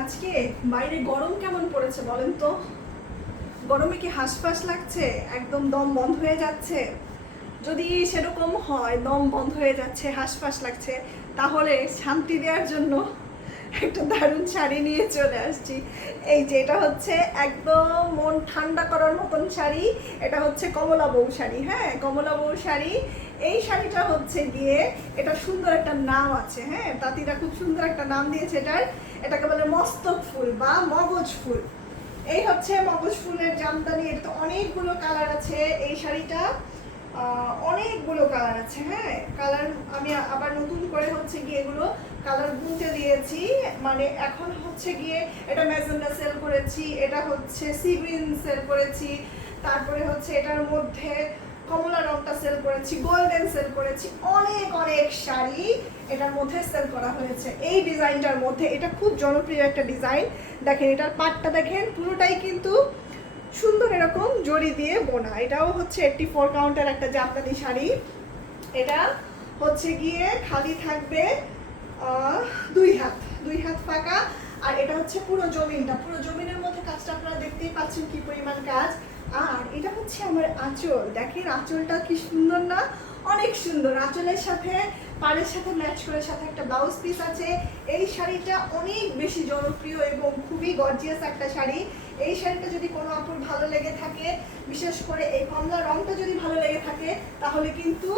আজকে বাইরে গরম কেমন পড়েছে বলেন তো? গরমে কি হাঁসফাঁস লাগছে, একদম দম বন্ধ হয়ে যাচ্ছে? যদি সেরকম হয়, দম বন্ধ হয়ে যাচ্ছে, হাঁসফাঁস লাগছে, তাহলে শান্তি দেওয়ার জন্য একটা দারুণ শাড়ি নিয়ে চলে আসছি। এই যে এটা হচ্ছে একদম মন ঠান্ডা করার মতন শাড়ি। এটা হচ্ছে কমলা বউ শাড়ি। হ্যাঁ, কমলা বউ শাড়ি। এই শাড়িটা হচ্ছে গিয়ে, এটা সুন্দর একটা নাম আছে। হ্যাঁ, তাঁতিরা খুব সুন্দর একটা নাম দিয়েছে এটার। এটাকে বলে মস্তক ফুল বা মগজ ফুল। এই হচ্ছে মগজ ফুলের জামদানি। এটা তো অনেকগুলো কালার আছে এই শাড়িটা, অনেকগুলো কালার আছে। হ্যাঁ, কালার আমি আবার নতুন করে হচ্ছে গিয়ে এগুলো কালার গুনতে দিয়েছি। মানে এখন হচ্ছে গিয়ে এটা ম্যাজেন্ডা সেল করেছি, এটা হচ্ছে সি গ্রিন সেল করেছি, তারপরে হচ্ছে এটার মধ্যে কমলা রংটা সেল করেছি, গোল্ডেন সেল করেছি, অনেক অনেক শাড়ি এটার মধ্যে সেল করা হয়েছে। এই ডিজাইনটার মধ্যে এটা খুব জনপ্রিয় একটা ডিজাইন। দেখেন এটার পাটটা দেখেন, পুরোটাই কিন্তু সুন্দর এরকম জড়ি দিয়ে বোনা। এটাও হচ্ছে 84 কাউন্টের একটা জামদানি শাড়ি। এটা হচ্ছে গিয়ে খালি থাকবে দুই হাত ফাঁকা। আর এটা হচ্ছে পুরো জমিনের মধ্যে কাজটা আপনারা দেখতেই পাচ্ছেন কি পরিমাণ কাজ। আর এটা হচ্ছে আমার আঁচল, দেখেন আঁচলটা কি সুন্দর না? অনেক সুন্দর। আঁচলের সাথে পাড়ের সাথে ম্যাচ করে সাথে একটা ব্লাউজ পিস আছে। এই শাড়িটা অনেক বেশি জনপ্রিয় এবং খুবই গর্জিয়াস একটা শাড়ি। এই শাড়িটা যদি কোনো আপুর ভালো লেগে থাকে, বিশেষ করে এই কমলা রংটা যদি ভালো লেগে থাকে, তাহলে কিন্তু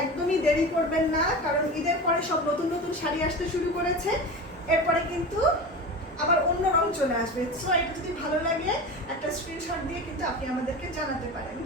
একদমই দেরি করবেন না, কারণ ঈদের পরে সব নতুন নতুন শাড়ি আসতে শুরু করেছে। এরপরে কিন্তু আবার অন্য রং চলে আসবে। সো এটা যদি ভালো লাগে একটা স্ক্রিনশট দিয়ে কিন্তু আপনি আমাদেরকে জানাতে পারেন।